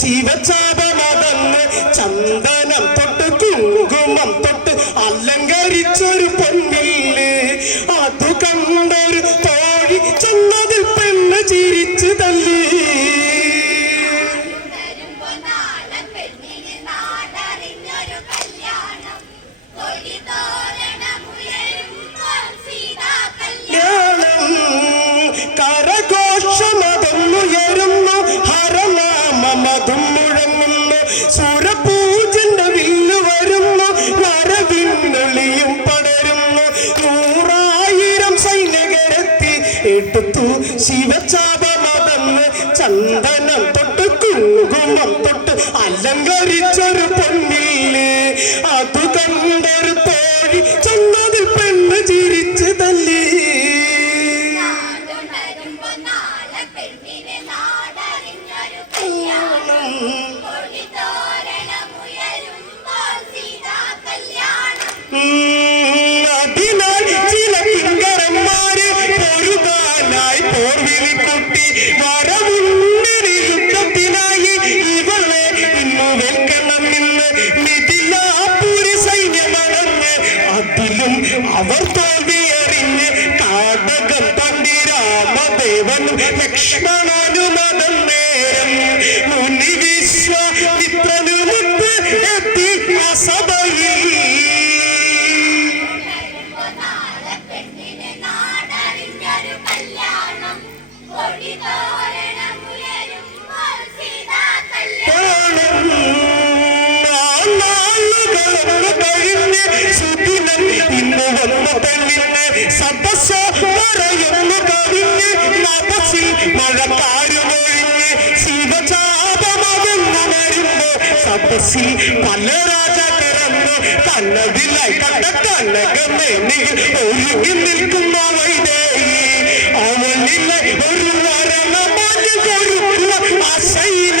சிவச்சா സുരപൂജന്റെ വില്ലു വരുന്നു. നരവിന്നളിയും പടരുന്നു. നൂറായിരം സൈനികരെത്തി എടുത്തു. ശിവച്ച ലക്ഷ്മണനുമതം നേരം മുനി വിശ്വാമിത്രനു മുമ്പ് എത്തി ആ സഭയിൽ. കഴിഞ്ഞ് പെണ്ണിൻ ഇന്ന് വന്ന പെണ്ണിന്റെ സദസ് പറയുന്നു കവിഞ്ഞ് നദസിൽ മഴക്കാരുമൊഴിഞ്ഞ് ശിവചാപമകുന്ന വരുമ്പോ സദസ്സിൽ പല രാജാക്കറന്ന് തന്നതിലായി കണ്ട തന്നകമെന്നിൽ ഒഴുകി നിൽക്കുന്ന വൈദേഹി അവനിലെ ഒരു വരണ മാറ്റി കൊടുക്കുന്ന അസൈന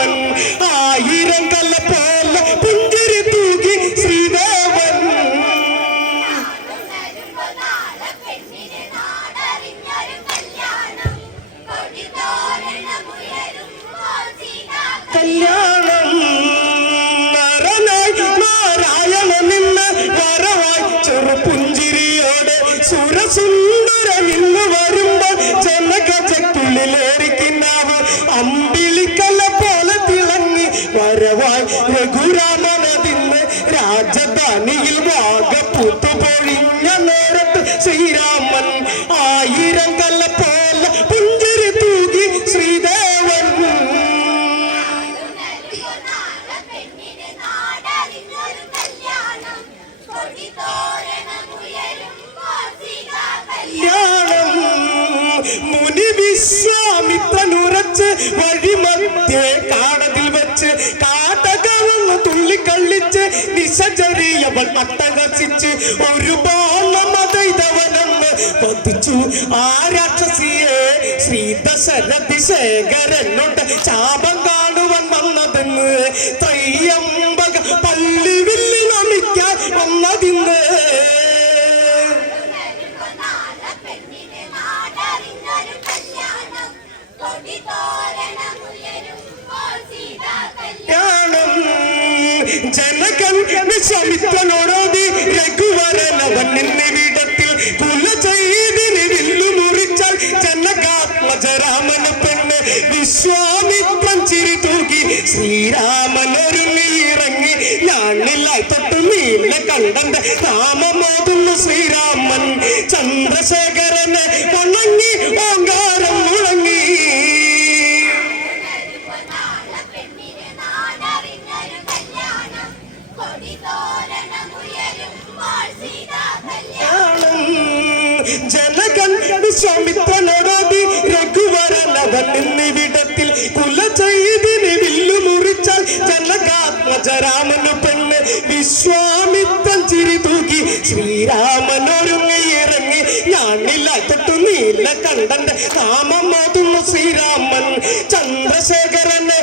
ശ്രീരാമൻ കാടതിൽ വെച്ച് കാട്ടകവന്ന് തുള്ളിക്കള്ളിച്ച് നിശചരിയവൾ അട്ടഹസിച്ച് ഒരു ബാണമതൈതവനെന്ന് പതിച്ചു ആ രാക്ഷസിയെ ശ്രീദശരഥി ശേഖരനുണ്ട് ശാപം കാണുവാൻ വന്നതെന്ന് തയ്യമ്പക പള്ളി വില്ലി നമിക്കാൻ വന്നതിന്ന് ജനകൻ വിശ്വാമിത്രനോടോതി രഘുവരനവൻ തൊട്ട് നീല കണ്ടന്റെ നാമമോതുന്നു ശ്രീരാമൻ. ജനകൻ വിശ്വാമിത്രനോടോതി രഘുവരനവൻ നിന്നിവിടത്തിൽ കുല ചെയ്തിന് വില്ലു മുറിച്ചാൽ ജനകാത്മജരാമനു പെണ്ണ് വിശ്വാമിത്രൻ ചിരി തൂകി ശ്രീരാമൻ ഒരുങ്ങി ഇറങ്ങി ഞാനില്ല തൊട്ടു നീല കണ്ടന്റെ കാമം മാതുന്നു ശ്രീരാമൻ ചന്ദ്രശേഖരനെ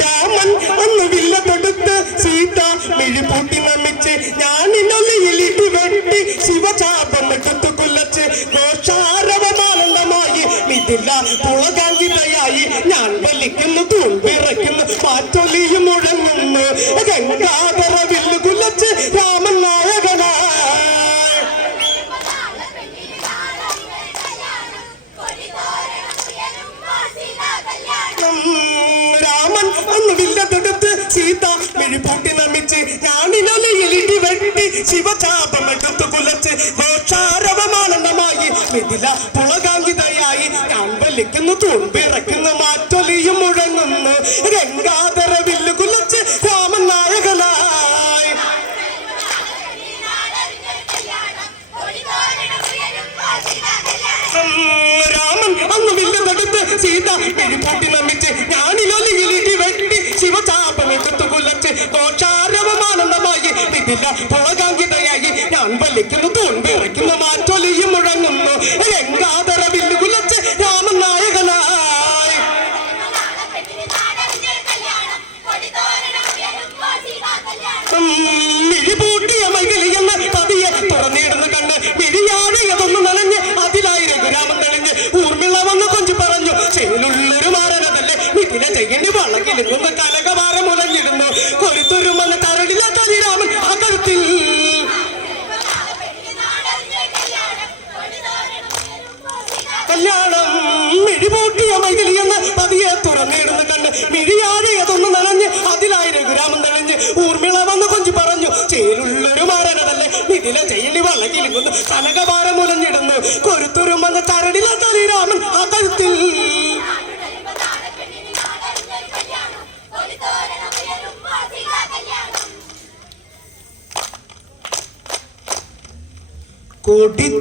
രാമൻ അന്ന് വില്ല തൊടുത്ത് സീത മിഴിപൂട്ടി നമിച്ച് ഞാനിനൊലിയിൽ വെട്ടി ശിവചാപം എടുത്തു കുലച്ച് ഘോഷാരവമാനന്ദമായി മിഥില പുളകാങ്കിതയായി ഞാൻ വലിക്കുന്നു തൂൺപിറയ്ക്കുന്നു പാറ്റൊലിയും മുഴങ്ങുന്നു. ഗംഗാധര വില്ലു പുളകാങ്കിതയായി ഞാൻ തുമ്പിറക്കുന്നു മാറ്റൊലിയും മുഴങ്ങുന്നു. രംഗാതര വില്ലു കുലച്ച് രാമൻ നായകനായി. രാമൻ അന്ന് വില്ലത്തെടുത്ത് സീത മിഴിപൂട്ടി നമിച്ച് ഞാനിലൊലിയിലിടി വെട്ടി ശിവചാപം എടുത്തു കുലച്ച് കോഷാരവമാനന്ദമായി മിഥില പുളകാങ്കിതയായി ഞാൻ വലിക്കുന്നു തുമ്പിറക്കുന്നു മാറ്റൊലിയും സീതാ മിഴിമൂട്ടിയ മൈഥിലി എന്ന് പതിയെ തുറന്നിടുന്ന മിഴിയാതെ അതൊന്ന് നനഞ്ഞ് അതിലായി രഘുരാമൻ തെളിഞ്ഞ് ഊർമിള വന്ന് കൊഞ്ചു പറഞ്ഞു ചേലുള്ളൊരു മാരനതല്ലേ ഇതിലെ ചെയ്യേണ്ടി വളകിലുങ്ങുന്നു കനകവാരം മുലഞ്ഞിടുന്നു കൊരുത്തുരുമെന്ന് തരടില്ല തലിരാമൻ അകൽത്തിൽ. കഴുത്തിൽ